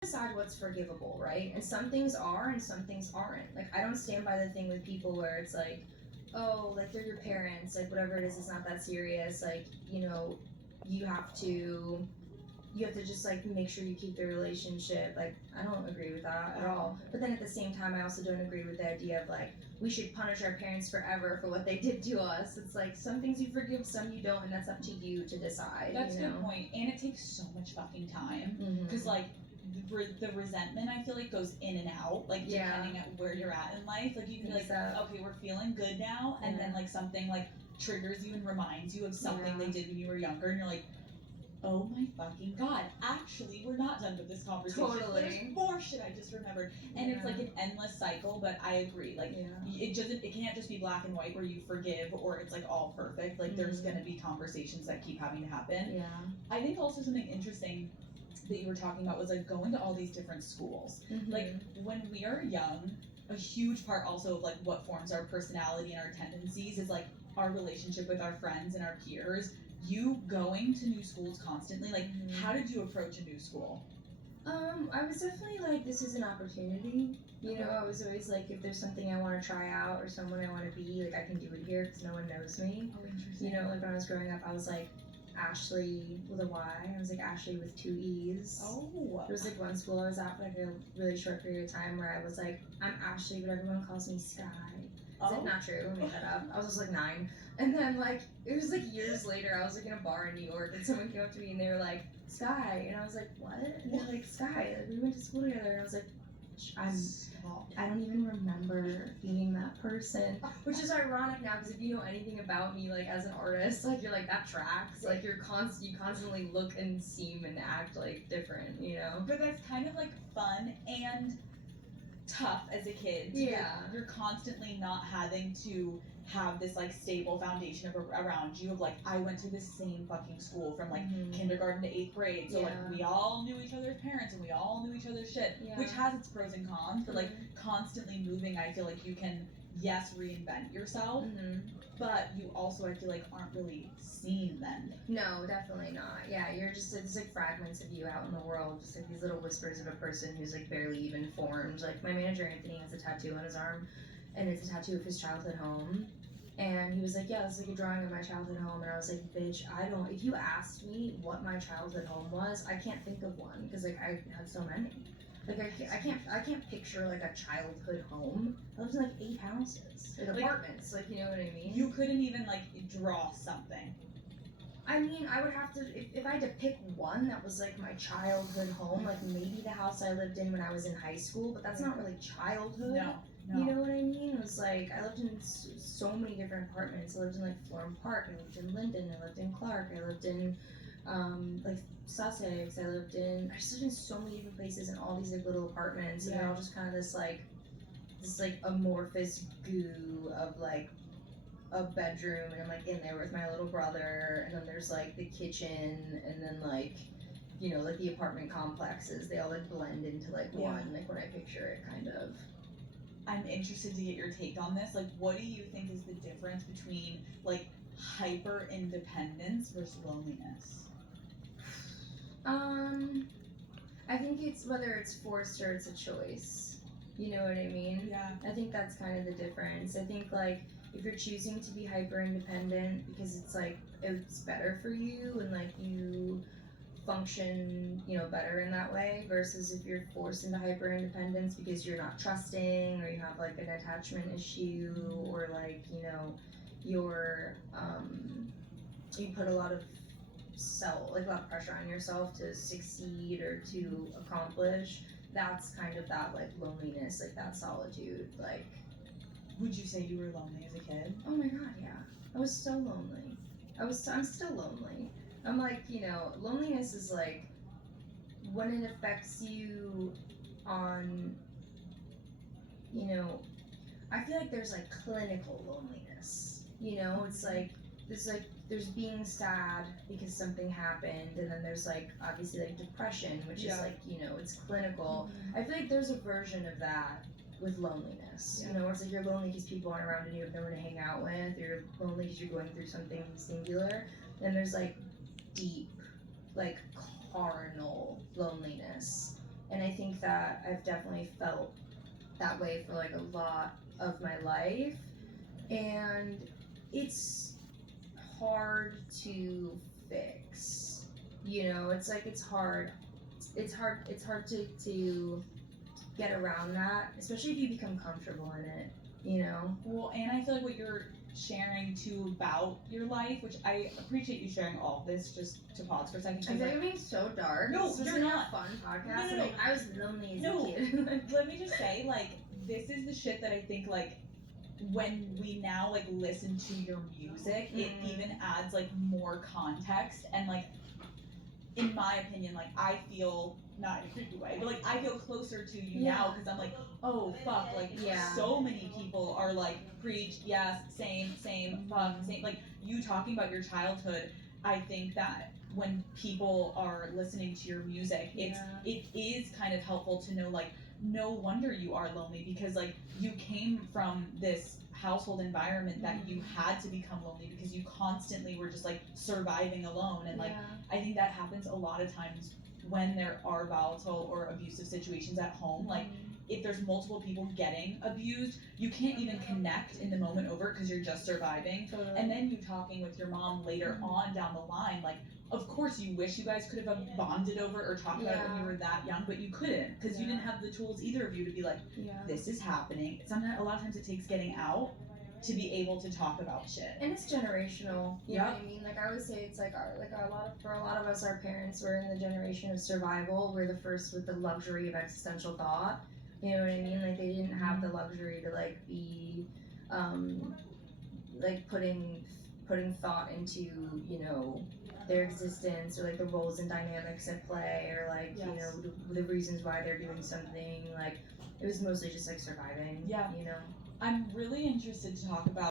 decide what's forgivable, right? And some things are and some things aren't. Like, I don't stand by the thing with people where it's like, oh, like they're your parents, like whatever it is, it's not that serious. Like, you know, you have to just like make sure you keep the relationship. Like, I don't agree with that at all. But then at the same time, I also don't agree with the idea of like we should punish our parents forever for what they did to us. It's like some things you forgive, some you don't, and that's up to you to decide. That's a good point. And it takes so much fucking time because like the resentment, I feel like, goes in and out, like depending on where you're at in life. Like you can be like, okay, we're feeling good now, and then like something like triggers you and reminds you of something they did when you were younger, and you're like, oh my fucking god, actually we're not done with this conversation. Totally. There's more shit I just remembered. And it's like an endless cycle, but I agree. Like it can't just be black and white where you forgive or it's like all perfect. Like there's gonna be conversations that keep having to happen. Yeah. I think also something interesting that you were talking about was like going to all these different schools. Like when we are young, a huge part also of like what forms our personality and our tendencies is like our relationship with our friends and our peers. You going to new schools constantly, like how did you approach a new school? I was definitely like, this is an opportunity. You know, I was always like, if there's something I want to try out or someone I want to be, like I can do it here because no one knows me. Oh, interesting. You know, like when I was growing up, I was like Ashley with a Y. I was like Ashley with 2 E's. Oh. There was like one school I was at for like a really short period of time where I was like, I'm Ashley, but everyone calls me Sky. Is it not true? I made that up. I was just like 9. And then like it was like years later, I was like in a bar in New York and someone came up to me and they were like, Sky, and I was like, what? And they're like, Sky, like, we went to school together, and I was like, I don't even remember being that person, which is ironic now because if you know anything about me, like as an artist, like you're like that tracks, like you constantly look and seem and act like different, you know. But that's kind of like fun and tough as a kid. You're constantly not having to have this like stable foundation around you of like I went to the same fucking school from like kindergarten to 8th grade, so like we all knew each other's parents and we all knew each other's shit, which has its pros and cons, but like constantly moving, I feel like you can reinvent yourself, but you also I feel like aren't really seen then. No, definitely not. Yeah, you're just it's like fragments of you out in the world, just like these little whispers of a person who's like barely even formed. Like my manager Anthony has a tattoo on his arm, and it's a tattoo of his childhood home. And he was like, yeah, it's like a drawing of my childhood home. And I was like, bitch, if you asked me what my childhood home was, I can't think of one because like I had so many. Like I can't picture like a childhood home. I lived in like 8 houses, like apartments, like you know what I mean. You couldn't even like draw something. I mean, I would have to if I had to pick one that was like my childhood home, like maybe the house I lived in when I was in high school, but that's not really childhood. No. You know what I mean? It was like I lived in so many different apartments. I lived in like Florham Park. I lived in Linden. I lived in Clark. I lived in like Sussex. I just lived in so many different places in all these like little apartments, and they're all just kind of this amorphous goo of like a bedroom, and I'm like in there with my little brother, and then there's like the kitchen, and then like you know like the apartment complexes. They all like blend into like one. Like when I picture it, kind of. I'm interested to get your take on this. Like, what do you think is the difference between like hyper independence versus loneliness? I think it's whether it's forced or it's a choice. You know what I mean? Yeah. I think that's kind of the difference. I think like if you're choosing to be hyper independent because it's like it's better for you and like you function, you know, better in that way versus if you're forced into hyper independence because you're not trusting or you have like an attachment issue or like, you know, you're you put a lot of pressure on yourself to succeed or to accomplish. That's kind of that like loneliness, like that solitude. Like, would you say you were lonely as a kid? Oh my god, yeah. I was so lonely. I'm still lonely. I'm like, you know, loneliness is like when it affects you on, you know, I feel like there's like clinical loneliness. You know, it's like there's being sad because something happened, and then there's like obviously like depression, which is like, you know, it's clinical. I feel like there's a version of that with loneliness. You know, where it's like you're lonely because people aren't around and you have no one to hang out with, or you're lonely because you're going through something singular. Then there's like deep, like carnal loneliness, And I think that I've definitely felt that way for like a lot of my life. And it's hard to fix. You know, it's like it's hard. It's hard to get around that, especially if you become comfortable in it, you know? Well, and I feel like what you're sharing too about your life, which I appreciate you sharing all of this, just to pause for a second. I 'cause, feel like like, I'm being so dark. No, This was you're like not. a fun podcast. No, no, and, no. like, I was lonely as No. a kid. let me just say, like, this is the shit that I think, like, when we now like listen to your music, it even adds like more context and like, in my opinion, like I feel not in a creepy way, but like I feel closer to you now because I'm like, oh fuck, like so many people are like preach, yes, same, fuck, same. Like you talking about your childhood, I think that when people are listening to your music, it is kind of helpful to know like no wonder you are lonely because like you came from this household environment that you had to become lonely because you constantly were just like surviving alone and like I think that happens a lot of times when there are volatile or abusive situations at home. Like if there's multiple people getting abused, you can't even connect in the moment over because you're just surviving. And then you talking with your mom later on down the line, like of course you wish you guys could have bonded over or talked about it when you were that young, but you couldn't because you didn't have the tools, either of you, to be like, this is happening. Sometimes, a lot of times it takes getting out to be able to talk about shit. And it's generational. You know what I mean? Like I always say, it's like for a lot of us, our parents were in the generation of survival. We're the first with the luxury of existential thought. You know what I mean? Like they didn't have the luxury to like be, like putting thought into, you know, their existence or like the roles and dynamics at play or like you know the reasons why they're doing something. Like it was mostly just like surviving. You know. I'm really interested to talk about